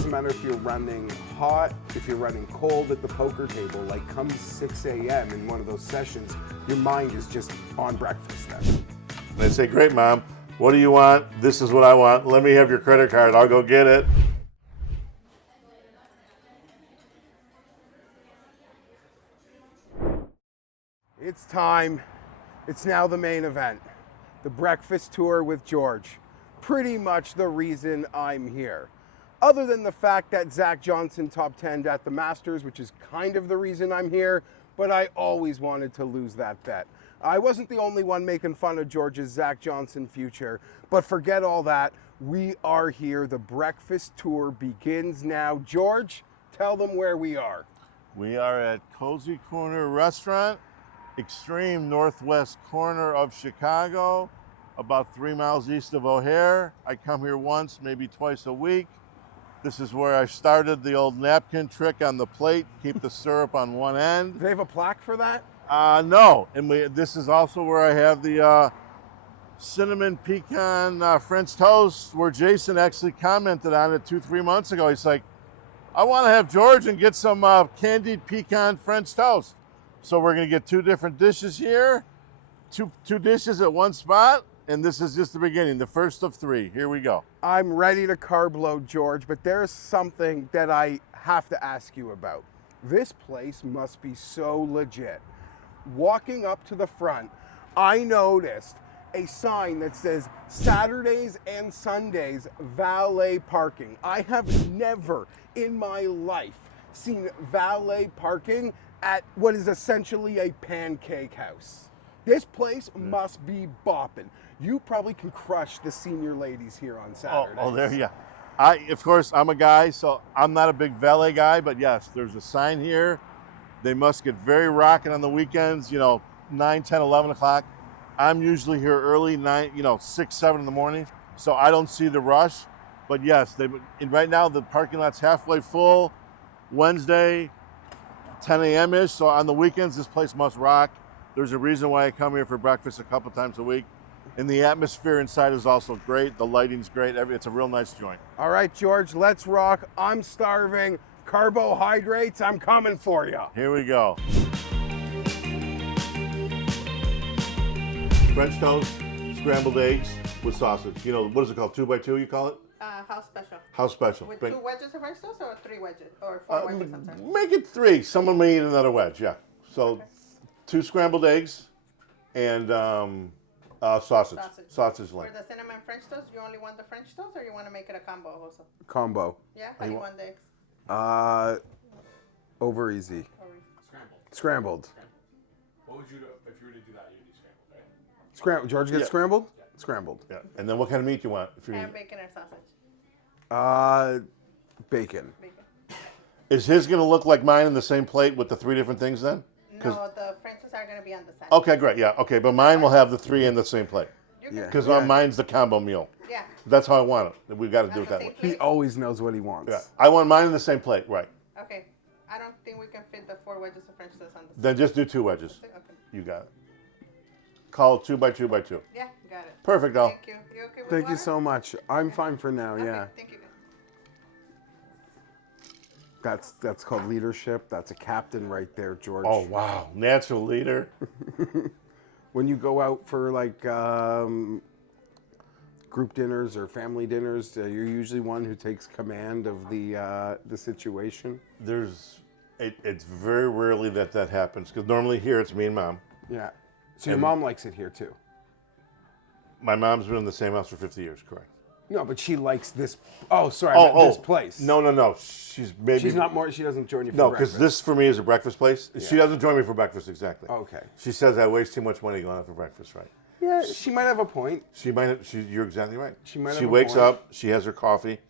doesn't matter if you're running hot, if you're running cold at the poker table, like come 6 a.m. in one of those sessions, your mind is just on breakfast then. They say, great, Mom. What do you want? This is what I want. Let me have your credit card. I'll go get it. It's time. It's now the main event. The breakfast tour with George. Pretty much the reason I'm here. Other than the fact that Zach Johnson top 10'd at the Masters, which is kind of the reason I'm here, but I always wanted to lose that bet. I wasn't the only one making fun of George's Zach Johnson future, but forget all that. We are here. The breakfast tour begins now. George, tell them where we are. We are at Cozy Corner Restaurant, extreme northwest corner of Chicago, about 3 miles east of O'Hare. I come here once, maybe twice a week. This is where I started the old napkin trick on the plate, keep the syrup on one end. Do they have a plaque for that? No, and this is also where I have the cinnamon pecan French toast, where Jason actually commented on it 2-3 months ago. He's like, I want to have George and get some candied pecan French toast. So we're going to get 2 different dishes here, two dishes at one spot, and this is just the beginning, the first of 3. Here we go. I'm ready to carb load, George, but there's something that I have to ask you about. This place must be so legit. Walking up to the front, I noticed a sign that says Saturdays and Sundays valet parking. I have never in my life seen valet parking at what is essentially a pancake house. This place must be bopping. You probably can crush the senior ladies here on Saturdays. Oh, there you go. Of course, I'm a guy, so I'm not a big valet guy, but yes, there's a sign here. They must get very rocking on the weekends, 9, 10, 11 o'clock. I'm usually here early, 6, 7 in the morning, so I don't see the rush. But yes, right now the parking lot's halfway full. Wednesday, 10 a.m.-ish, so on the weekends, this place must rock. There's a reason why I come here for breakfast a couple times a week. And the atmosphere inside is also great. The lighting's great. It's a real nice joint. All right, George, let's rock. I'm starving. Carbohydrates, I'm coming for you. Here we go. French toast, scrambled eggs with sausage. What is it called? 2x2, you call it? House special. House special. With 2 wedges of French toast or 3 wedges? Or 4 wedges, I'm sorry. Make it 3. Someone may eat another wedge, yeah. So okay. 2 scrambled eggs and sausage. Sausage link. For the cinnamon French toast, you only want the French toast or you want to make it a combo also? Combo. Yeah? How do you want the eggs? Over easy. Scrambled. What would you do if you were to do that? You'd do scrambled, right? Scrambled. George gets scrambled? Yeah. Scrambled. Yeah. And then what kind of meat do you want? And bacon or sausage? Bacon. Is his going to look like mine in the same plate with the 3 different things then? No, the French toast are going to be on the side. Okay, great. Yeah. Okay, but mine will have the 3 in the same plate. Because mine's the combo meal. Yeah. That's how I want it. We've got to do it that way. He always knows what he wants. Yeah. I want mine in the same plate, right. Okay. I don't think we can fit the 4 wedges of French toast on the side. Then just do 2 wedges. Okay. You got it. Call it 2x2x2. Yeah, got it. Perfect, Al. Thank you. You okay with Thank water? you so much. I'm fine for now, Okay, yeah. thank you. That's called leadership. That's a captain right there, George. Oh, wow. Natural leader. When you go out for group dinners or family dinners, you're usually one who takes command of the situation. It's very rarely that happens, because normally here it's me and Mom. Yeah. So your mom likes it here too? My mom's been in the same house for 50 years, correct. No, but she likes this. This place. No. She's not more. She doesn't join you for breakfast. No, because this for me is a breakfast place. Yeah. She doesn't join me for breakfast exactly. Okay. She says I waste too much money going out for breakfast, right? Yeah, she might have a point. You're exactly right. She wakes up. She has her coffee.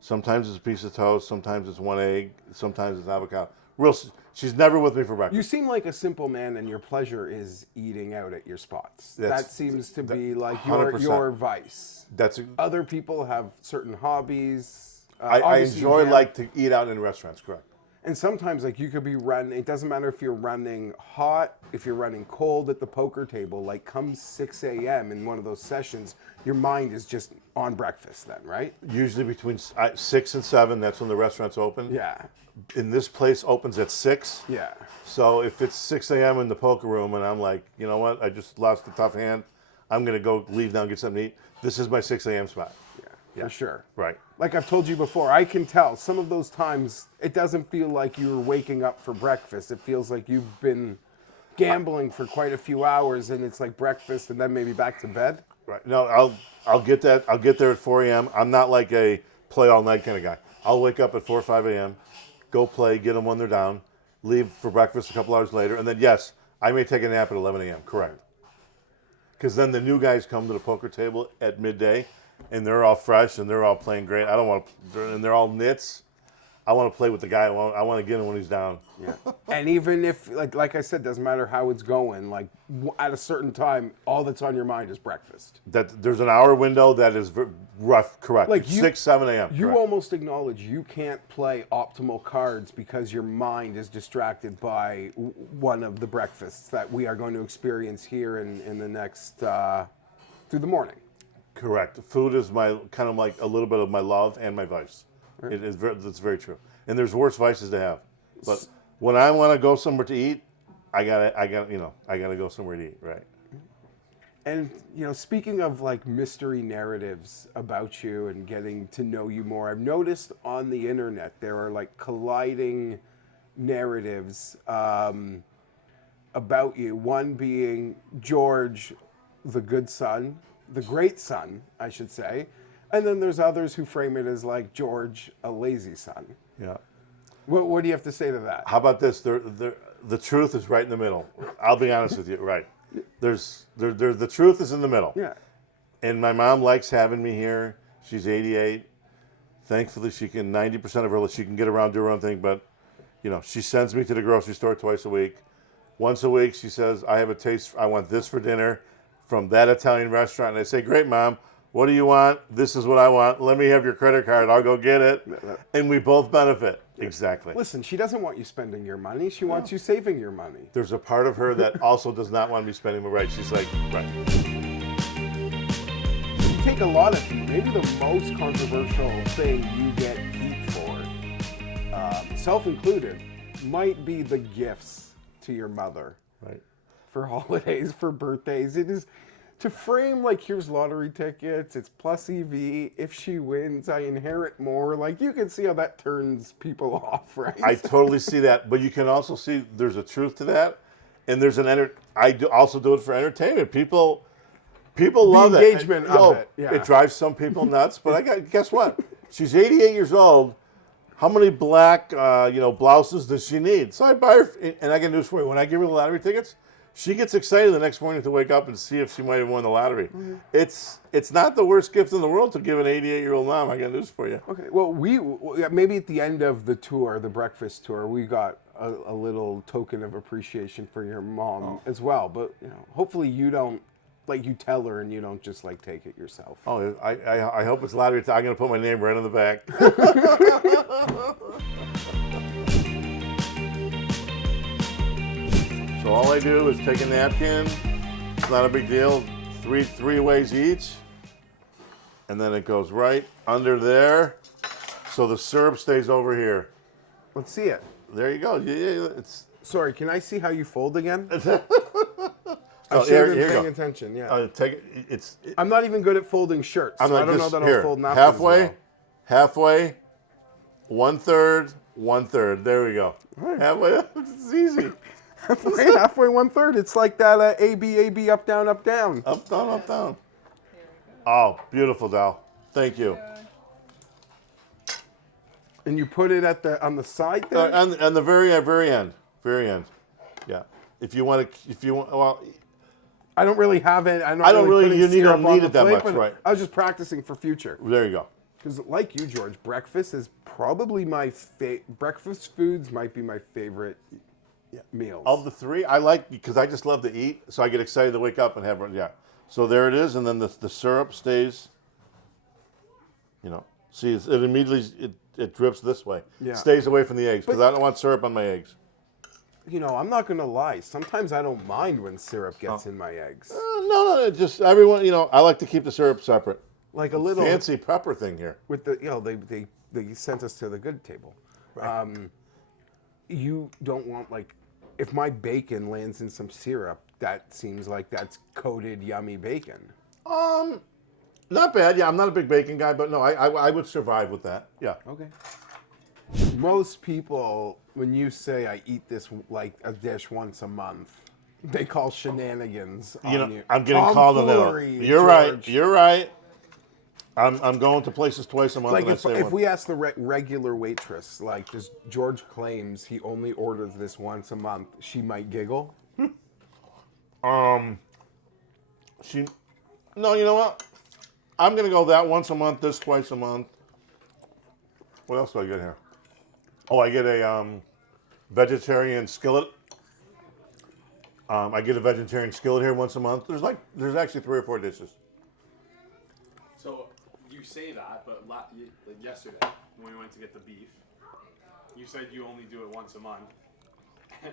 Sometimes it's a piece of toast. Sometimes it's 1 egg. Sometimes it's avocado. She's never with me for breakfast. You seem like a simple man, and your pleasure is eating out at your spots. That seems to be like your vice. Other people have certain hobbies. I enjoy to eat out in restaurants, correct. And sometimes, like, you could be running, it doesn't matter if you're running hot, if you're running cold at the poker table, like, come 6 a.m. in one of those sessions, your mind is just on breakfast then, right? Usually between 6 and 7, that's when the restaurant's open. Yeah. In this place opens at 6. Yeah. So if it's 6 a.m. in the poker room and I'm like, you know what, I just lost a tough hand, I'm going to go leave now and get something to eat. This is my 6 a.m. spot. Yeah, for sure. Right. Like I've told you before, I can tell some of those times it doesn't feel like you were waking up for breakfast. It feels like you've been gambling for quite a few hours and it's like breakfast and then maybe back to bed. Right. No, I'll get that. I'll get there at 4 a.m. I'm not like a play all night kind of guy. I'll wake up at 4 or 5 a.m., go play, get them when they're down, leave for breakfast a couple hours later, and then, yes, I may take a nap at 11 a.m., correct. Because then the new guys come to the poker table at midday, and they're all fresh, and they're all playing great. I don't want to, and they're all nits. I want to play with the guy. I want to get him when he's down. Yeah. And even if, like I said, doesn't matter how it's going, like at a certain time, all that's on your mind is breakfast. That there's an hour window that is rough, correct. Like you, 6, 7 a.m. You correct. almost acknowledge you can't play optimal cards because your mind is distracted by one of the breakfasts that we are going to experience here in the next, through the morning. Correct. Food is my kind of like a little bit of my love and my vice. Right. That's very true. And there's worse vices to have. But when I want to go somewhere to eat, I gotta go somewhere to eat, right? And speaking of like mystery narratives about you and getting to know you more, I've noticed on the internet there are like colliding narratives about you. One being George, the good son, the great son, I should say. And then there's others who frame it as like George, a lazy son. Yeah. What do you have to say to that? How about this? The truth is right in the middle. I'll be honest with you. Right. The truth is in the middle. Yeah. And my mom likes having me here. She's 88. Thankfully, she can 90% of her she can get around, do her own thing. But she sends me to the grocery store twice a week. Once a week, she says, "I have a taste. I want this for dinner from that Italian restaurant." And I say, "Great, Mom. What do you want? This is what I want. Let me have your credit card. I'll go get it." And we both benefit. Exactly. Listen, she doesn't want you spending your money. She wants you saving your money. There's a part of her that also does not want me spending my right. She's like, right. You take a lot of heat. Maybe the most controversial thing you get heat for, self included, might be the gifts to your mother. Right. For holidays, for birthdays. It is to frame like, here's lottery tickets, it's plus EV, if she wins, I inherit more. Like, you can see how that turns people off, right? I totally see that, but you can also see there's a truth to that, and there's also do it for entertainment. People love the engagement of it. Yeah. It drives some people nuts, but guess what? She's 88 years old. How many black blouses does she need? So I buy her, and I get news for you. When I give her the lottery tickets, she gets excited the next morning to wake up and see if she might have won the lottery. Mm-hmm. It's not the worst gift in the world to give an 88-year-old mom. I got news for you. Okay, well, maybe at the end of the tour, the breakfast tour, we got a little token of appreciation for your mom as well. But hopefully you don't, like, you tell her and you don't just like take it yourself. Oh, I hope it's lottery. I'm going to put my name right on the back. So all I do is take a napkin. It's not a big deal. Three ways each. And then it goes right under there. So the syrup stays over here. Let's see it. There you go. Yeah, Sorry, can I see how you fold again? I Oh, should have been here you paying go. attention, yeah. I'm I'm not even good at folding shirts, so I don't know that I'll fold napkins halfway, 1/3, 1/3. There we go. Right. Halfway, it's easy. Halfway, 1/3. It's like that AB, up, down, up, down. Up, down, up, down. Oh, beautiful, Dal. Thank you. And you put it on the side there? On the very end. Yeah. If you want, well, I don't really have it. I'm not I don't really. You syrup don't on need the it that plate, much, but right? I was just practicing for future. There you go. Because like you, George, breakfast is probably my breakfast foods might be my favorite meals. Of the three, I like because I just love to eat, so I get excited to wake up and have one. Yeah. So there it is, and then the syrup stays. See, it immediately it drips this way. Yeah. Stays away from the eggs because I don't want syrup on my eggs. You know, I'm not gonna lie. Sometimes I don't mind when syrup gets in my eggs. No, just everyone. You know, I like to keep the syrup separate. Like a little Fancy pepper thing here. with the, you know, they sent us to the good table. You don't want, like, if my bacon lands in some syrup, that seems like that's coated yummy bacon. Not bad. Yeah, I'm not a big bacon guy, but no, I would survive with that. Yeah. Okay. Most people, when you say I eat this like a dish once a month, they call shenanigans on You know, you. I'm getting called on that. Tomfoolery, You're right. George. You're right. I'm going to places twice a month. Like and I if say one. we ask the regular waitress, like, does George claims he only orders this once a month, she might giggle. No, you know what? I'm gonna go that once a month, this twice a month. What else do I get here? Oh, I get a vegetarian skillet. I get a vegetarian skillet here once a month. There's actually 3 or 4 dishes. So you say that, but like yesterday when we went to get the beef, you said you only do it once a month,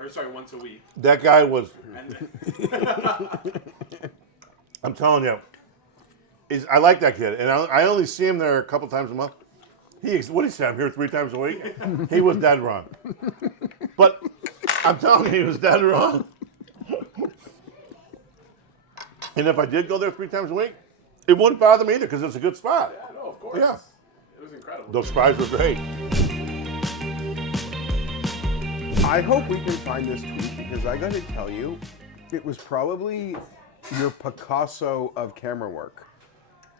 or sorry, once a week. That guy was. And I'm telling you, I like that kid, and I only see him there a couple times a month. What he said, I'm here 3 times a week. He was dead wrong. But I'm telling you, he was dead wrong. And if I did go there 3 times a week, it wouldn't bother me either because it's a good spot. yeah, no, of course. Yeah. It was incredible. Those fries were great. I hope we can find this tweet because I got to tell you, it was probably your Picasso of camera work.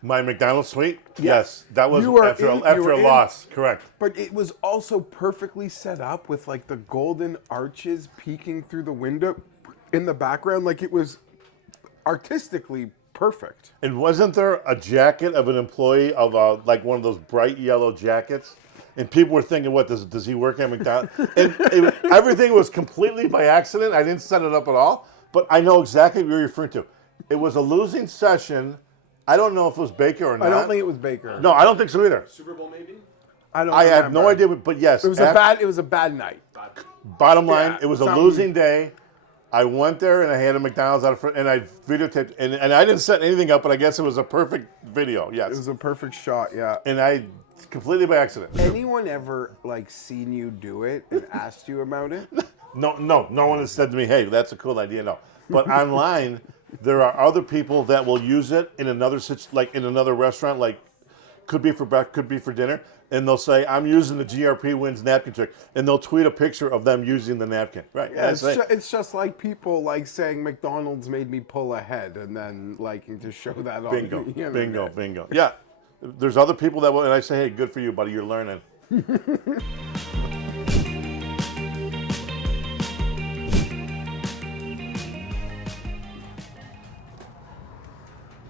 My McDonald's suite? Yes. That was You were after in- you a were in- loss. Correct. But it was also perfectly set up with like the golden arches peeking through the window in the background. Like it was artistically perfect. And wasn't there a jacket of an employee of like one of those bright yellow jackets? And people were thinking, what, does he work at McDonald's? And everything was completely by accident. I didn't set it up at all. But I know exactly what you're referring to. It was a losing session. I don't know if it was Baker or not. I don't think it was Baker. No, I don't think so either. Super Bowl maybe. I have no idea, but yes. It was a bad night. Bottom line, Yeah, it was a something- losing day. I went there and I had a McDonald's out of front, and I videotaped, and I didn't set anything up, but I guess it was a perfect video. Yes, It was a perfect shot. Yeah. and I completely by accident. Anyone ever like seen you do it and asked you about it? No one has said to me, "Hey, that's a cool idea." No, but online, there are other people that will use it in another like in another restaurant, like could be for breakfast, could be for dinner, and they'll say, "I'm using the GRP wins napkin trick," and they'll tweet a picture of them using the napkin. Right? Yeah, That's it's just like people like saying McDonald's made me pull ahead and then liking to show that on bingo, the internet. bingo. Yeah, there's other people that will, and I say, "Hey, good for you, buddy. You're learning."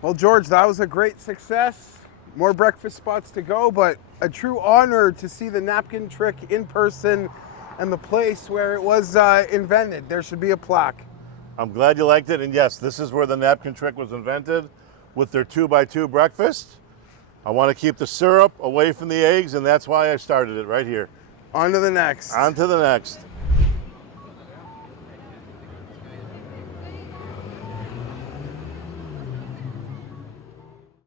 Well, George, that was a great success. More breakfast spots to go, but a true honor to see the napkin trick in person and the place where it was invented. There should be a plaque. I'm glad you liked it, and yes, this is where the napkin trick was invented, with their 2x2 breakfast. I want to keep the syrup away from the eggs, and that's why I started it right here. On to the next. On to the next.